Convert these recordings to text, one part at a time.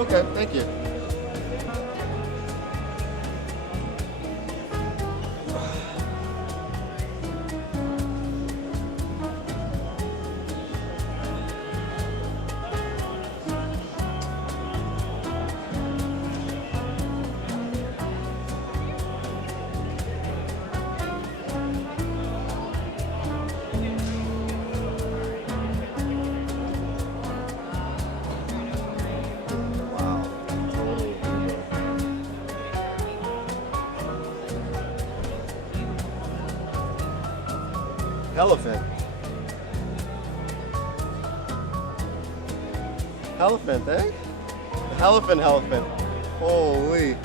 Okay, thank you. Wow. Totally. Elephant. Elephant, eh? Elephant. Holy.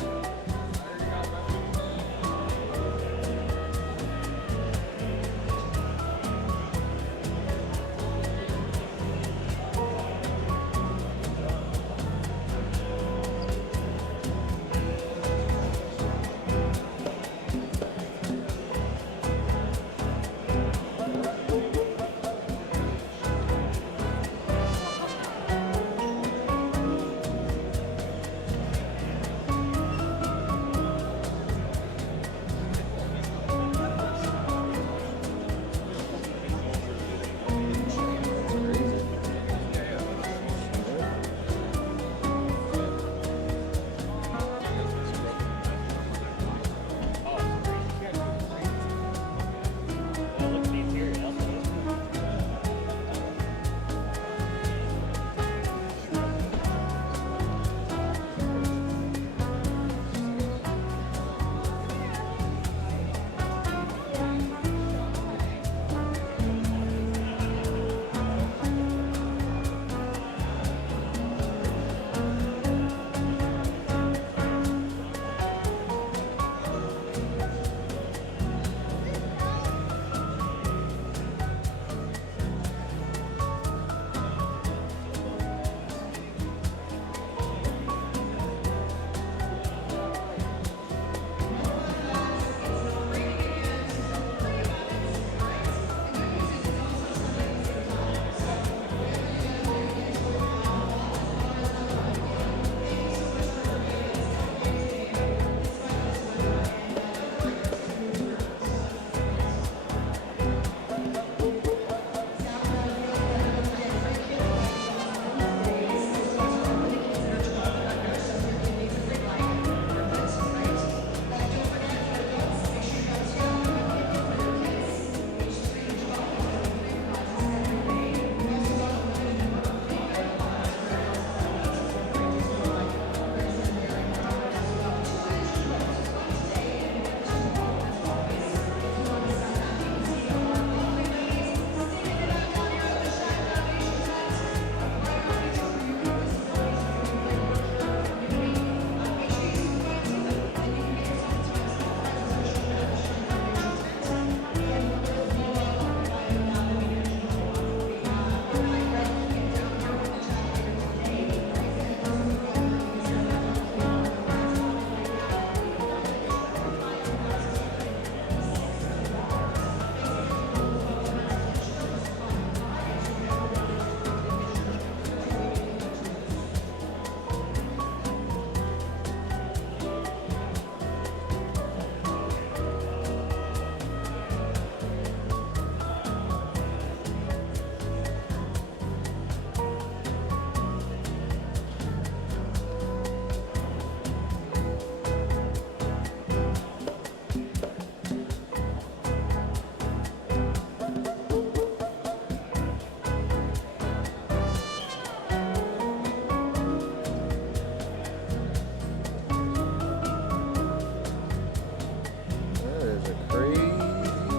That is a crazy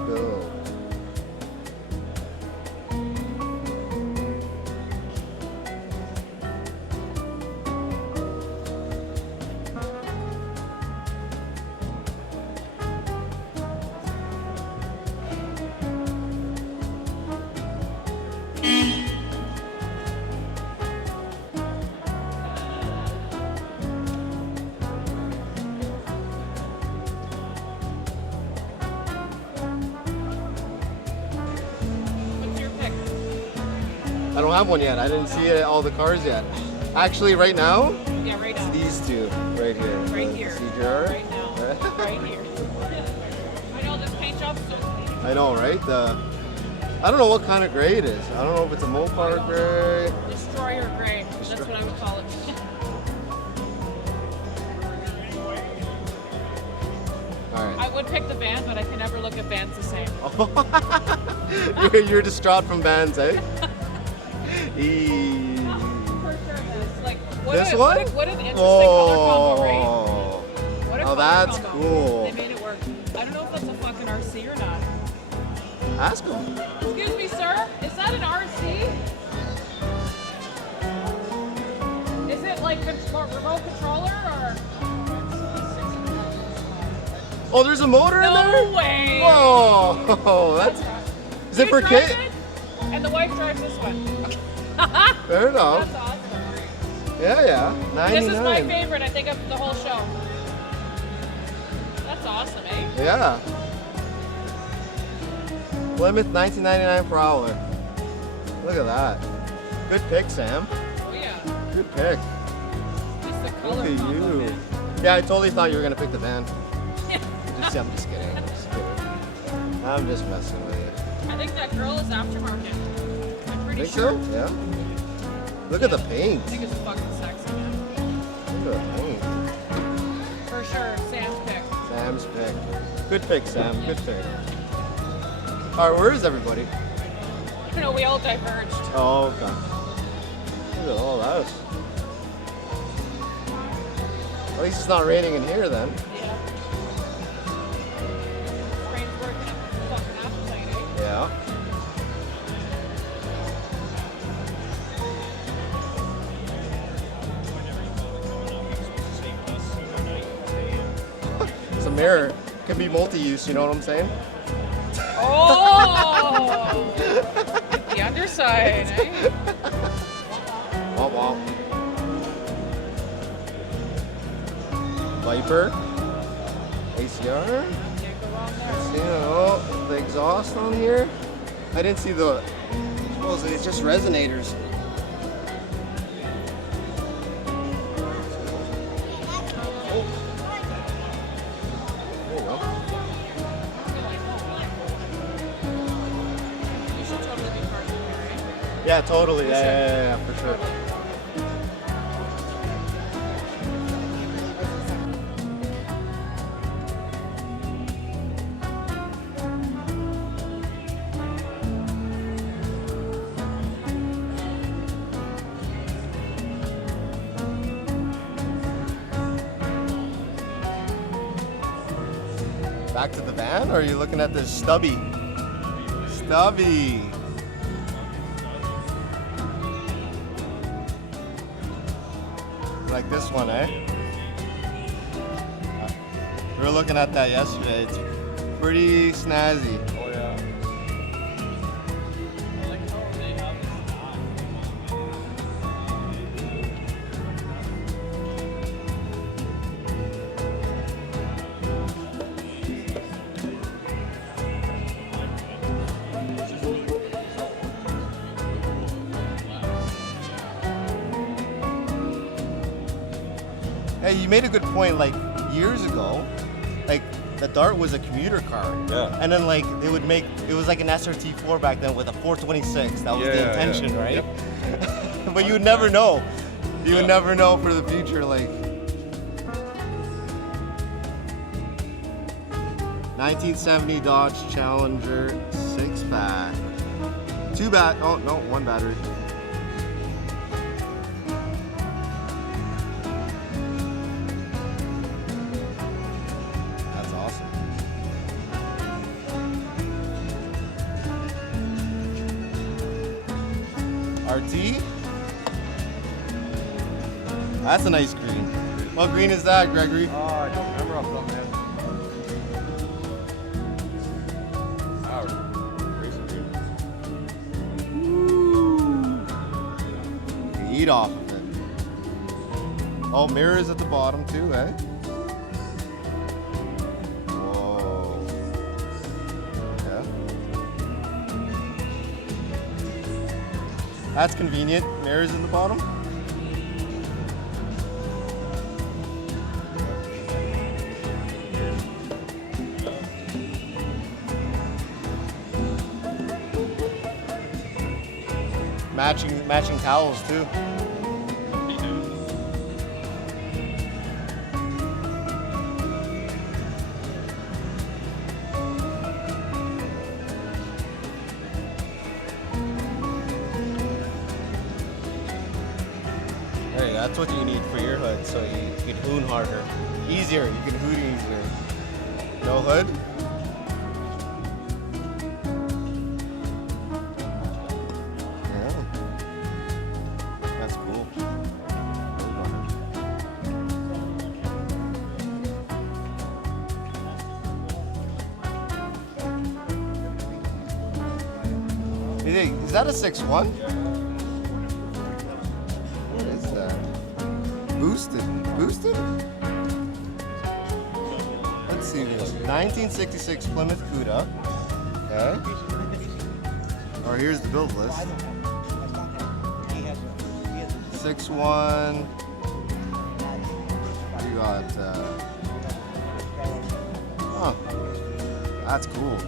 build. I don't have one yet. I didn't see all the cars yet. Actually, right now, Yeah, right It's now. these two right here. Right The here. CGR. Right now. Right here. I know this paint job's so clean. I know, right? I don't know what kind of gray it is. I don't know if it's a Mopar gray. Destroyer gray. That's what I would call it. All I would pick the van, but I can never look at vans the same. right. You're distraught from bands, eh? Eee. For sure it is. Like, This one? What an interesting color combo, right? Oh. What a Oh, color that's combo. cool. They made it work. I don't know if that's a fucking RC or not. Ask him. Excuse me, sir. Is that an RC? Is it like remote controller or? Oh, there's a motor in there? No way. Whoa. That's. Is it You for drive kids? it, and the wife drives this one. Fair enough. That's awesome. Yeah. 99. This is my favorite, I think, of the whole show. That's awesome, eh? Yeah. Plymouth 1999 per hour. Look at that. Good pick, Sam. Oh yeah. Good pick. Just the color Look at combo, you. man. Yeah, I totally thought you were gonna pick the van. I'm just kidding. I'm just messing with you. I think that girl is aftermarket. I'm pretty Think sure. so? Yeah. Look at the paint. I think it's fucking sexy, man. Look at the paint. For sure, Sam's pick. Sam's pick. Good pick, Sam. Good pick. All right, where is everybody? No, we all diverged. Oh, okay. Look at all that. At least it's not raining in here then. Yeah. Brain's working up a fucking appetite, eh? Yeah. It's a mirror. Can be multi-use, you know what I'm saying? Oh! The underside, eh? Womp womp. Viper. ACR. Can't go wrong there. You know, the exhaust on here. I didn't see the. I suppose it's just resonators. Oh. There you go. You should totally be part of it, right? Yeah, totally. Yeah, for sure. Back to the van, or are you looking at this stubby? Stubby. Like this one, eh? We were looking at that yesterday. It's pretty snazzy. Oh yeah. I like how they have Hey, you made a good point. Like years ago, like the Dart was a commuter car. Yeah. And then like they would make it was like an SRT4 back then with a 426. That was the Yeah, intention, yeah. right? Yep. But you would never know. You would Yeah. never know for the future, like. 1970 Dodge Challenger 6-pack. Oh no, one battery. That's awesome. RT. That's a nice green. What green is that, Gregory? Oh, I don't remember off the top of my head. Eat off of it. Oh, mirrors at the bottom too, eh? Whoa. Yeah. That's convenient. Mirrors in the bottom. Matching towels too. Hey, that's what you need for your hood, so you can hoon harder. Easier, you can hoon easier. No hood? Yeah. That's cool. Is that a 6'1"? What is that? Boosted? Let's see this. 1966 Plymouth Cuda. Okay. Or here's the build list. 6'1". You got. Huh. That's cool.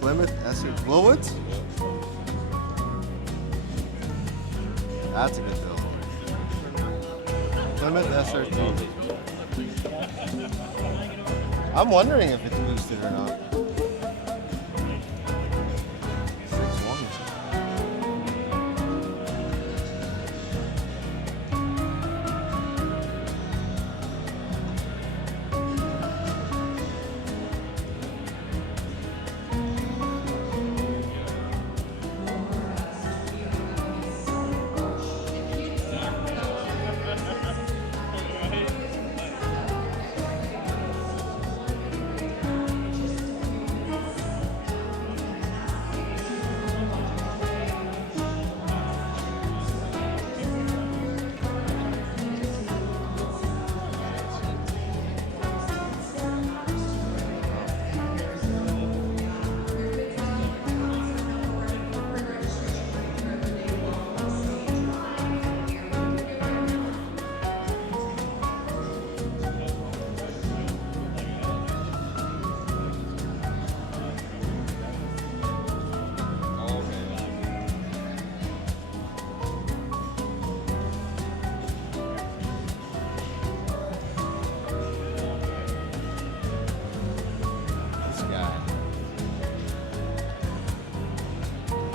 Plymouth Esser Glowwoods? That's a good build. Plymouth SRT. I'm wondering if it's boosted or not. 6'1".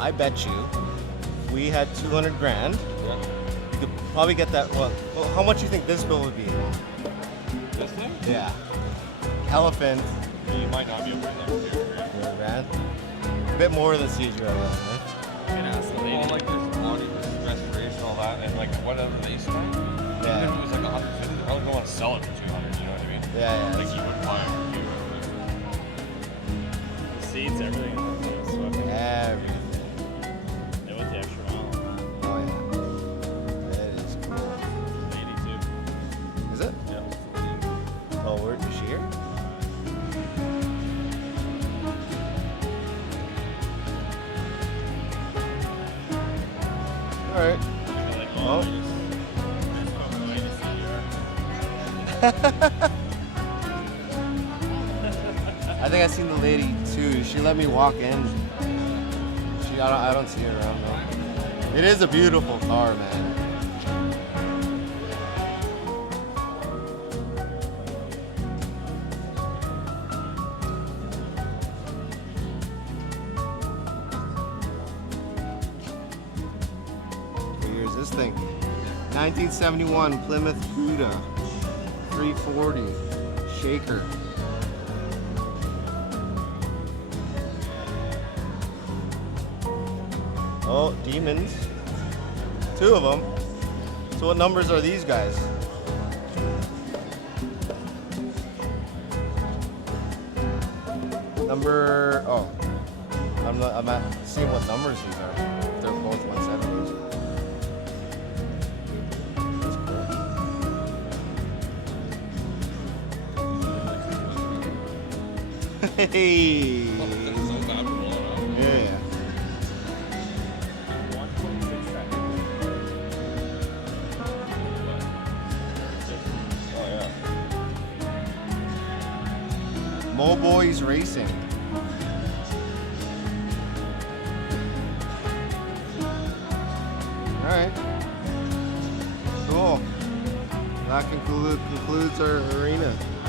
I bet you, if we had 200 grand, you could probably get that. Well, how much do you think this bill would be? This thing? Yeah. Elephant. You might not be able to get 200 grand. A bit more than Siege right now, right? Well, like this body restoration, all that, and like whatever they spend. Yeah. Even if it was like 150, they probably don't want to sell it for 200. You know what I mean? Yeah. Like you would buy it for Seats, everything. Everything. They went the extra mile. Oh yeah. That is cool. 82. Is it? Yeah. Oh, where is she here? All right. Like, Oh. I think I seen the lady too. She let me walk in. I don't see her around though. It is a beautiful car, man. Here's this thing. 1971 Plymouth Cuda 340 Shaker. Oh, demons. 2 of them. So what numbers are these guys? Number, oh. I'm not seeing what numbers these are. They're both 170s. That's cool. Hey. Yeah. Mo Boys Racing. right. Cool. That concludes our arena.